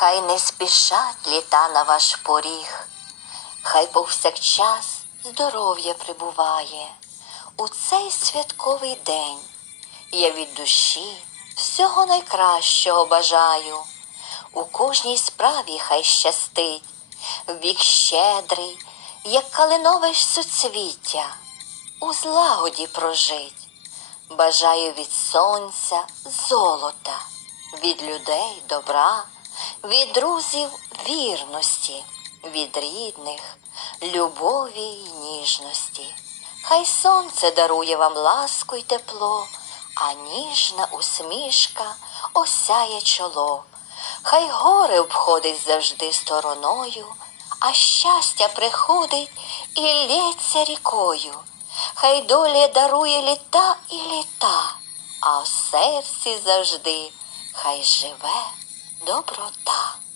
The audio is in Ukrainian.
Хай не спішать літа на ваш поріг, хай повсякчас здоров'я прибуває. У цей святковий день я від душі всього найкращого бажаю. У кожній справі хай щастить, вік щедрий, як калинове суцвіття, у злагоді прожить. Бажаю від сонця золота, від людей добра, від друзів вірності, від рідних любові й ніжності. Хай сонце дарує вам ласку й тепло, а ніжна усмішка осяє чоло. Хай горе обходить завжди стороною, а щастя приходить і лється рікою. Хай доля дарує літа і літа, а в серці завжди хай живе доброта.